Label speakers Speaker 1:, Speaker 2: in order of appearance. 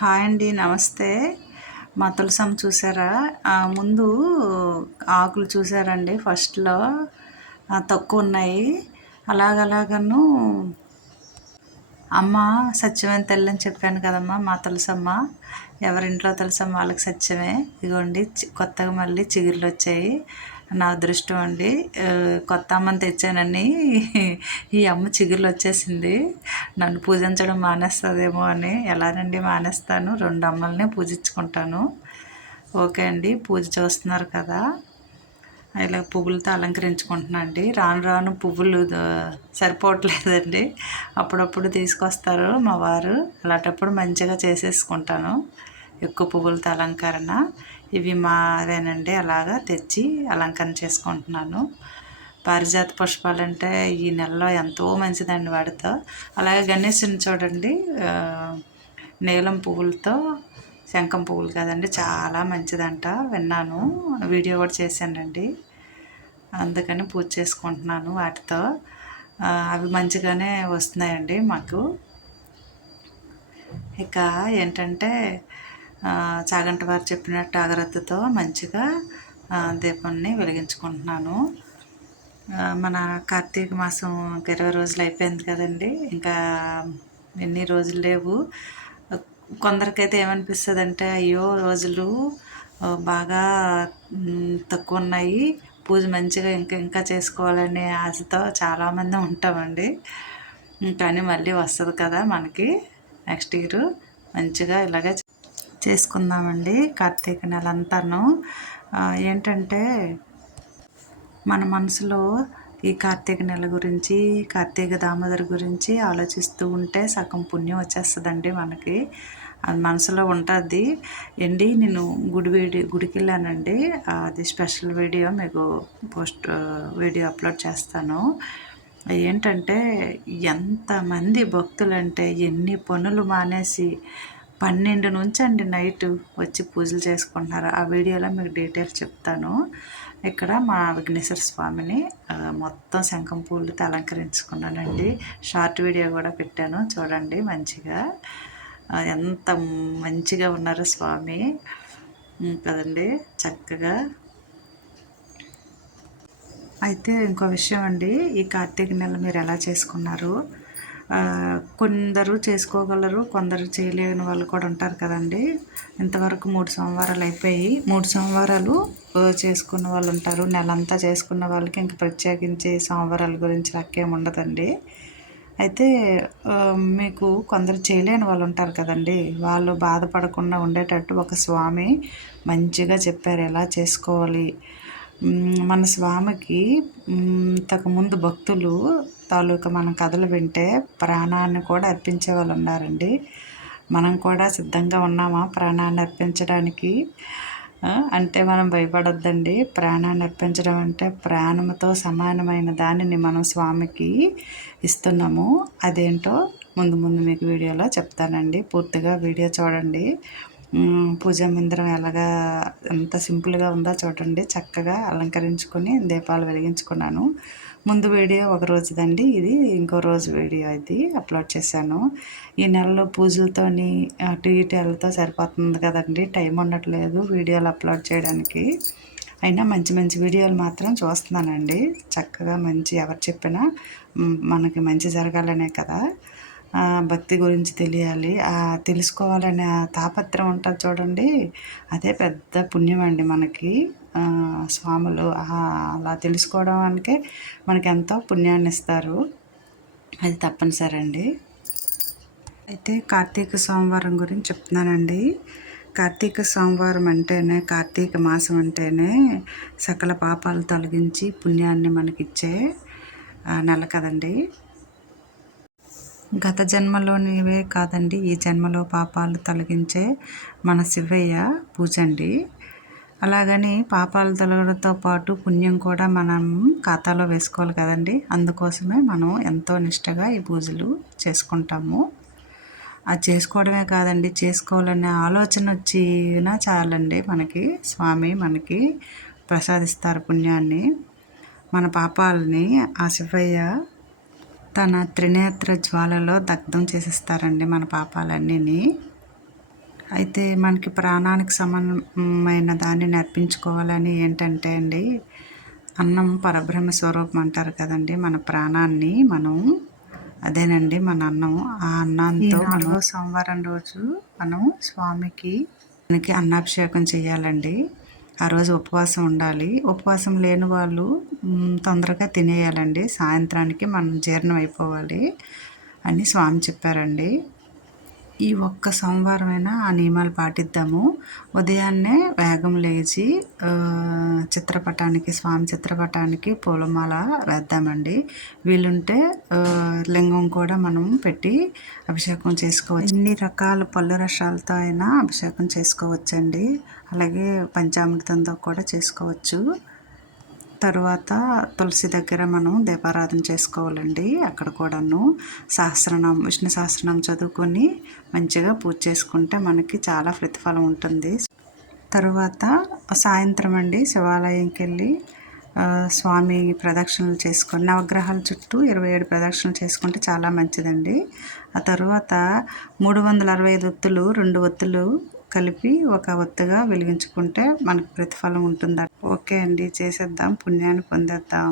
Speaker 1: Hi అండి నమస్తే. మా తులసమ్మ చూసారా? ఆ, ముందు ఆకులు చూసారండి ఫస్ట్లో. తక్కువ ఉన్నాయి. అలాగలాగను అమ్మ సత్యమైన తల్లి అని చెప్పాను కదమ్మా మా తులసమ్మ. ఎవరింట్లో తులసమ్మ వాళ్ళకి సత్యమే. ఇదిగోండి కొత్తగా మళ్ళీ చిగుర్లు వచ్చాయి నా అదృష్టం అండి. కొత్త అమ్మని తెచ్చానని ఈ అమ్మ చిగుర్లు వచ్చేసింది. నన్ను పూజించడం మానేస్తుందేమో అని ఎలానండి మానేస్తాను? రెండు అమ్మల్ని పూజించుకుంటాను. ఓకే అండి పూజ చూస్తున్నారు కదా. ఇలా పువ్వులతో అలంకరించుకుంటున్నా అండి. రాను రాను పువ్వులు సరిపోవట్లేదండి. అప్పుడప్పుడు తీసుకొస్తారు మా వారు. అలాంటప్పుడు మంచిగా చేసేసుకుంటాను. ఎక్కువ పువ్వులతో అలంకరణ. ఇవి మావేనండి అలాగా తెచ్చి అలంకరణ చేసుకుంటున్నాను. పారిజాత పుష్పాలు అంటే ఈ నెలలో ఎంతో మంచిదండి వాడితో అలాగే గణేశుని చూడండి. నీలం పువ్వులతో శంఖం పువ్వులు కదండి. చాలా మంచిదంట. విన్నాను. వీడియో కూడా చేశానండి. అందుకని పూజ చేసుకుంటున్నాను వాటితో. అవి మంచిగానే వస్తున్నాయండి మాకు. ఇక ఏంటంటే చాగంట వారు చెప్పినట్టు అగరత్తుతో మంచిగా దీపాన్ని వెలిగించుకుంటున్నాను. మన కార్తీక మాసం ఇంకా ఇరవై రోజులు అయిపోయింది కదండి. ఇంకా ఎన్ని రోజులు లేవు. కొందరికైతే ఏమనిపిస్తుంది అంటే అయ్యో రోజులు బాగా తక్కువ ఉన్నాయి. పూజ మంచిగా ఇంకా ఇంకా చేసుకోవాలనే ఆశతో చాలామంది ఉంటామండి. కానీ మళ్ళీ వస్తుంది కదా మనకి. నెక్స్ట్ ఇయర్ మంచిగా ఇలాగే చేసుకుందామండి కార్తీక నెల అంతాను ఏంటంటే మన మనసులో ఈ కార్తీక నెల గురించి కార్తీక దామోదర్ గురించి ఆలోచిస్తూ ఉంటే సగం పుణ్యం వచ్చేస్తుందండి మనకి. అది మనసులో ఉంటుంది. ఏంటి నేను గుడి వీడియో గుడికి వెళ్ళానండి అది స్పెషల్ వీడియో మీకు పోస్ట్ వీడియో అప్లోడ్ చేస్తాను. ఏంటంటే ఎంతమంది భక్తులంటే ఎన్ని పనులు మానేసి పన్నెండు నుంచి అండి నైట్ వచ్చి పూజలు చేసుకుంటున్నారు. ఆ వీడియోలో మీకు డీటెయిల్స్ చెప్తాను. ఇక్కడ మా విఘ్నేశ్వర స్వామిని మొత్తం శంఖం పూలతో అలంకరించుకున్నానండి. షార్ట్ వీడియో కూడా పెట్టాను. చూడండి మంచిగా. ఎంత మంచిగా ఉన్నారు స్వామి. కదండి చక్కగా. అయితే ఇంకో విషయం అండి ఈ కార్తీక నెల మీరు ఎలా చేసుకున్నారు? కొందరు చేసుకోగలరు కొందరు చేయలేని వాళ్ళు కూడా ఉంటారు కదండి. ఇంతవరకు మూడు సోమవారాలు అయిపోయి మూడు సోమవారాలు చేసుకున్న వాళ్ళు ఉంటారు. నెలంతా చేసుకున్న వాళ్ళకి ఇంక ప్రత్యేకించి సోమవారాల గురించి లెక్కేం ఉండదండి. అయితే మీకు కొందరు చేయలేని వాళ్ళు ఉంటారు కదండి. వాళ్ళు బాధపడకుండా ఉండేటట్టు ఒక స్వామి మంచిగా చెప్పారు ఎలా చేసుకోవాలి. మన స్వామికి ఇంతకుముందు భక్తులు తాలూకా మనం కథలు వింటే ప్రాణాన్ని కూడా అర్పించే వాళ్ళు ఉన్నారండి. మనం కూడా సిద్ధంగా ఉన్నామా ప్రాణాన్ని అర్పించడానికి? అంటే మనం భయపడొద్దండి. ప్రాణాన్ని అర్పించడం అంటే ప్రాణంతో సమానమైన దానిని మనం స్వామికి ఇస్తున్నాము. అదేంటో ముందు ముందు మీకు వీడియోలో చెప్తానండి. పూర్తిగా వీడియో చూడండి. పూజా మందిరం ఎలాగా ఎంత సింపుల్గా ఉందో చూడండి. చక్కగా అలంకరించుకొని దీపాలు వెలిగించుకున్నాను. ముందు వీడియో ఒక రోజుదండి ఇది. ఇంకో రోజు వీడియో ఇది. అప్లోడ్ చేశాను. ఈ నెలలో పూజలతోని అటు ఇటు వెళ్తే సరిపోతుంది కదండి. టైం ఉండట్లేదు వీడియోలు అప్లోడ్ చేయడానికి. అయినా మంచి మంచి వీడియోలు మాత్రం చూస్తున్నానండి. చక్కగా మంచి ఎవరు చెప్పినా మనకి మంచి జరగాలనే కదా. భక్తి గురించి తెలియాలి. ఆ తెలుసుకోవాలనే ఆ తాపత్రం ఉంటుంది చూడండి. అదే పెద్ద పుణ్యం అండి మనకి. స్వాములు అలా తెలుసుకోవడానికే మనకి ఎంతో పుణ్యాన్ని ఇస్తారు. అది తప్పనిసరి అండి అయితే కార్తీక సోమవారం గురించి చెప్తున్నానండి. కార్తీక సోమవారం అంటేనే కార్తీక మాసం అంటేనే సకల పాపాలు తొలగించి పుణ్యాన్ని మనకిచ్చే ఆ, నెల కదండి. గత జన్మలోనివే కాదండి ఈ జన్మలో పాపాలు తొలగించే మన శివయ్య పూజ అండి. అలాగని పాపాలు తొలగడంతో పాటు పుణ్యం కూడా మనం ఖాతాలో వేసుకోవాలి కదండి. అందుకోసమే మనం ఎంతో నిష్టగా ఈ పూజలు చేసుకుంటాము. అది చేసుకోవడమే కాదండి చేసుకోవాలనే ఆలోచన వచ్చినా చాలండి మనకి. స్వామి మనకి ప్రసాదిస్తారు పుణ్యాన్ని. మన పాపాలని ఆ శివయ్య తన త్రినేత్ర జ్వాలలో దగ్ధం చేసేస్తారండి మన పాపాలన్నీని. అయితే మనకి ప్రాణానికి సమానమైన దాన్ని నర్పించుకోవాలని ఏంటంటే అండి అన్నం పరబ్రహ్మ స్వరూపం అంటారు కదండి మన ప్రాణాన్ని. మనం అదేనండి మన అన్నం. ఆ అన్నంతో మనం సోమవారం రోజు మనం స్వామికి మనకి అన్నాభిషేకం చేయాలండి. ఆ రోజు ఉపవాసం ఉండాలి. ఉపవాసం లేని వాళ్ళు తొందరగా తినేయాలండి. సాయంత్రానికి మనం జీర్ణం అయిపోవాలి అని స్వామి చెప్పారండి. ఈ ఒక్క సోమవారమైనా ఆ నియమాలు పాటిద్దాము. ఉదయాన్నే వేగం లేచి చిత్రపటానికి స్వామి చిత్రపటానికి పూలమాల వేద్దామండి వీలుంటే లింగం కూడా మనం పెట్టి అభిషేకం చేసుకోవచ్చు. ఎన్ని రకాల పళ్ళు రసాలతో అయినా అభిషేకం చేసుకోవచ్చండి. అలాగే పంచామృతంతో కూడా చేసుకోవచ్చు. తర్వాత తులసి దగ్గర మనం దీపారాధన చేసుకోవాలండి. అక్కడ కూడాను సహస్రనామం విష్ణు సహస్రనామం చదువుకొని మంచిగా పూజ చేసుకుంటే మనకి చాలా ప్రతిఫలం ఉంటుంది. తరువాత సాయంత్రం అండి శివాలయంకి వెళ్ళి స్వామి ప్రదక్షిణలు చేసుకొని నవగ్రహాల చుట్టూ ఇరవై ఏడు ప్రదక్షిణలు చేసుకుంటే చాలా మంచిదండి. ఆ తర్వాత మూడు వందల అరవై ఐదు ఒత్తులు రెండు ఒత్తులు కలిపి ఒక ఒత్తుగా వెలిగించుకుంటే మనకు ప్రతిఫలం ఉంటుందట. ఓకే అండి చేసేద్దాం పుణ్యాన్ని పొందేద్దాం.